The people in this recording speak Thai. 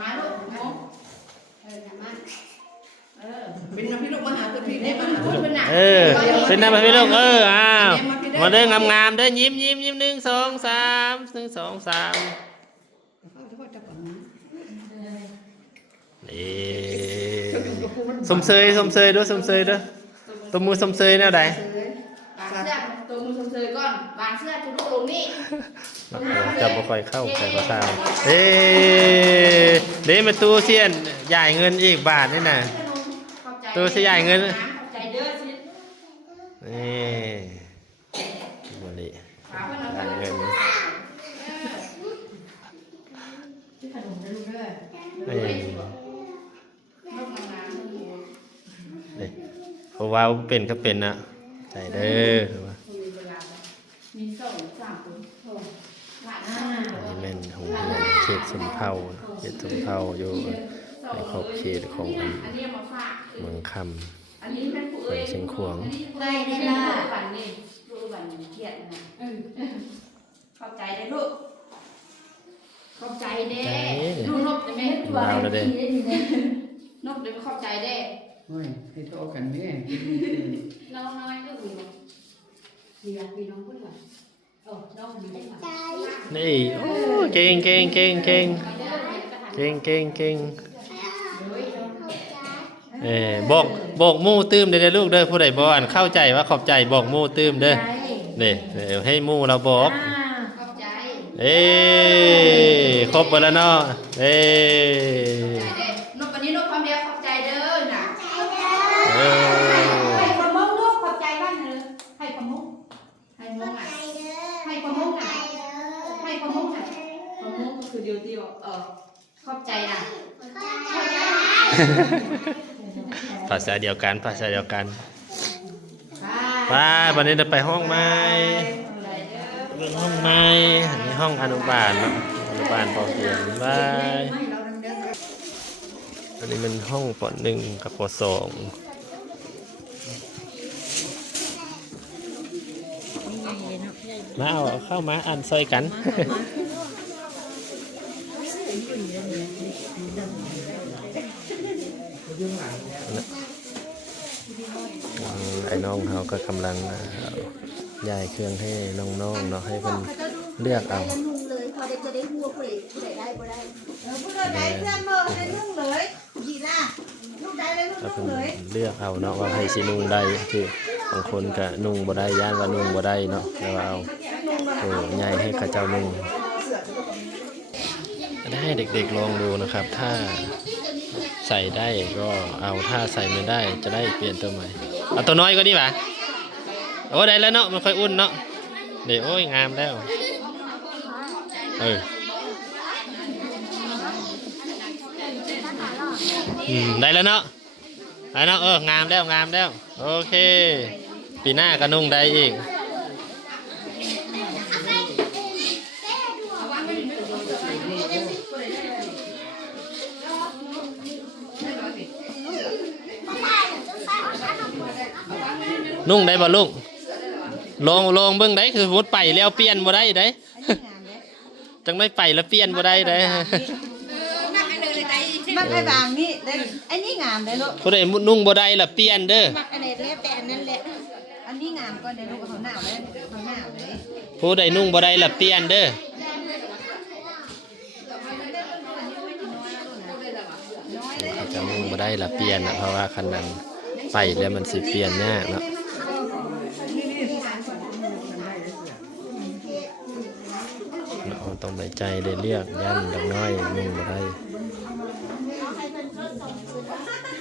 มาลูกงงมาเป็นน้ำพี่ลูกมาหาตัวพี่ได้มาหาเป็นหนักเป็นน้ำพี่ลูกอ้าวมาเด้งามๆเด้อยิ้ม1 2 3 1 2 3นี่สมเสยด้วยสมเสยด้วยตัวมือสมเสยแนวใดบางเสื้อตัวมือสมเสยก่อนบางเสื้อทุกลงนี่จับบ่ค่อยเข้าใส่กระซาวเด้มาตู้เสียนใหญ่เงินอีกบาทนี่น่ะตู้เสียใหญ่เงินนี่บริจ่ายเงินนี่เพราะว่าเป็นก็เป็นนะใจเด้อมี2-3คนนี่เป็นของเขตสมเภาเขตสมเภาอยู่ในขอบเขตของเมืองคำเมืองเชียงขวางได้ล่ะวันนี้ลูกวันเครียดนะเข้าใจได้ลูกเข้าใจเด้ลูกนกจะไม่ตัวอะไรนกจะไม่เข้าใจเด้โอ้ยให้โตกันแม่เราน้อยก็อยู่ดีน้องพูดว่าน้องดีได้ไหมนี่โอ้เก่งบอกมู่ตื้มเด้อลูกเด้อผู้ใดบ่อ่านเข้าใจว่าขอบใจบอกมู่ตื้มเด้อนี่ให้มู่เราบอกขอบใจครบไปแล้วเนาะนกวันนี้นกความเดียวขอบใจเด้อน่ะให้ความมุ่งลูกขอบใจบ้านเด้อให้ความมุ่งให้ความมุ่งให้ความมุ่งความมุ่งก็คือเดียวขอบใจนะภาษาเดียวกันไปวันนี้จะไปห้องไม้เป็นห้องไม้อันนี้ห้องอนุบาลเนาะอนุบาลปอเพียนบายอันนี้มันห้องป.1 กับป.2มาเอาเข้ามาอ่านซอยกันไอ้น้องเขาก็กำลังย้ายเครื่องให้น้องๆเนาะให้เป็นเลือกเอาเขาจะได้หัวผู้ใดได้บ่ได้ผู้ใดเพื่อนเมื่อได้นุ่งเลยดีล่ะนุ่งได้เลยนุ่งเลยเลือกเอาเนาะว่าให้สินุ่งได้คือบางคนก็นุ่งบ่ได้ย่านว่านุ่งบ่ได้เนาะแต่ว่าเอาใหญ่ให้ข้าเจ้านุ่งให้เด็กๆลองดูนะครับถ้าใส่ได้ก็เอาถ้าใส่ไม่ได้จะได้เปลี่ยนตัวใหม่เอาตัวน้อยก็ดีป่ะโอ้ได้แล้วเนาะมันค่อยอุ่นเนาะเดี๋ยวโอ้ยงามแล้วได้แล้วเนาะงามแล้วโอเคปีหน้าก็นุ่งได้อีกนุ่งได้บ่ลูกลองเบิ่งได้คือมุดไปแล้วเปลี่ยนบ่ได้ได้จังได้ไปแล้วเปลี่ยนบ่ได้ได้มักไอ้บางนี่ไอ้นี่งามได้ลูกผู้ใดนุ่งบ่ได้ล่ะเปลี่ยนเด้อมักอันไหนเรียบแต่อันนั้นแหละอันนี้งามก็ได้ลูกเขาหนาวเลยผู้ใดนุ่งบ่ได้ล่ะเปลี่ยนเด้อเขาจะนุ่งบ่ได้ล่ะเปลี่ยนเพราะว่าคันนั้นไปแล้วมันสิเปลี่ยนยากเนาะต้องไปใจได้เลือกยันดอกน้อยนุ่งบ่ได้